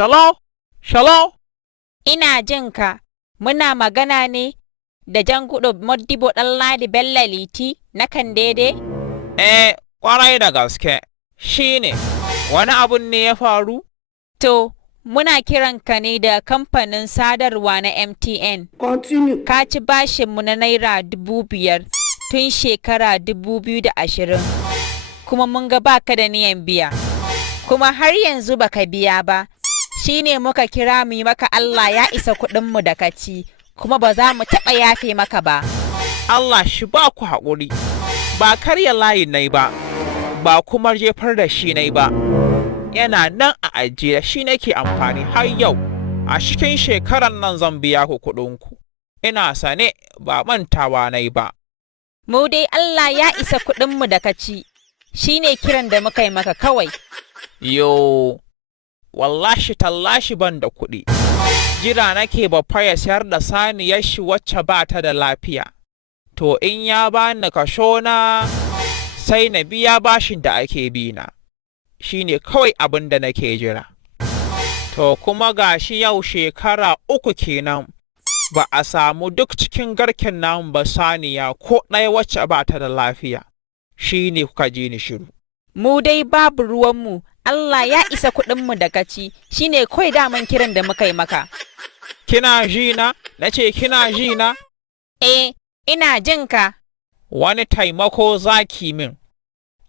Shalom. Ina jin ka, muna magana ne da Jangudo Modibo Ɗanladi Bello Liti na kan daidai? Ƙwarai da gaske, shi ne, wani abun ne ya faru? To, muna kiranka ne da kamfanin sadarwa na MTN. Continue. Ka ci bashinmu na Naira 5,000 tun shekara 2020, kuma mun ga baka da niyan biya. Kuma har yanzu baka biya ba, shi ne muka kira mu yi maka Allah ya isa kuɗinmu da ka ci, kuma ba za mu taɓa yafe maka ba. Allah shi ba ku haƙuri, ba karya layi nai ba, ba kuma jefar da shi nai ba. Yana nan a ajiye shi nake amfani har yau, a cikin shekarar nan zan biya ku kuɗinku. Ina sane ba mantawa nai ba. Mu dai Allah ya isa kuɗinmu da ka ci, shi ne kiran da muka yi maka kawai. Yo, wallahi tallashi ban da kuɗi. Jira nake babba ya sayar da saniyar shi wacce ba ta da lafiya. To in ya bani kashona sai na biya bashin da ake bina. Shi ne kawai abin da nake jira. To kuma gashi yau shekara 3 kenan ba a samu duk cikin garken namu ba saniya ko ɗaya wacce ba ta da lafiya. Shi ne kuka ji ni shiru. Mu dai babu ruwanmu, Allah ya isa kuɗinmu da ka ci, shi ne kawai daman kiran da muka yi maka. Kina ji na? Na ce kina ji na? Ina jin ka. Wani taimako zaki min.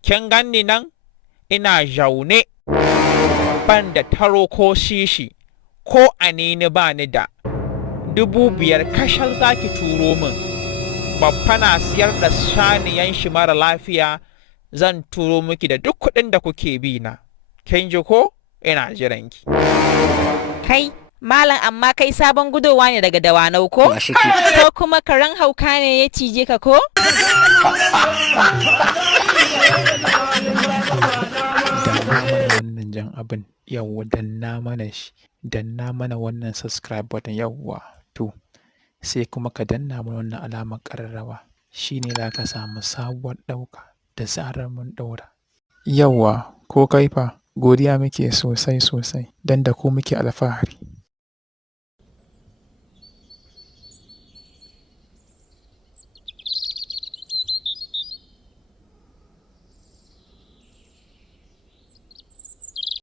Kin ganni nan? Ina jaune. Ban da taro ko shishi, ko anini ba ni da. 5,000 kashal zaki turo min. Babba na siyar da shaniyan shi mara lafiya, zan turo miki da duk kuɗin da kuke bi na. Kin ji ko? Ina jiranki. Kai, Malam amma kai sabon gudowa ne daga Dawanau ko? Ko kuma karen hauka ne ya cije ka ko? Danna mana wannan jan abin yawwa, danna mana shi, danna mana wannan subscribe button yawwa. To, sai kuma ka danna mana wannan alamar ƙararrawa, shi ne za ka samu sabuwar ɗauka da zarar mun ɗaura. Yawwa, ko kai fa, godiya muke sosai don da ku muke alfahari.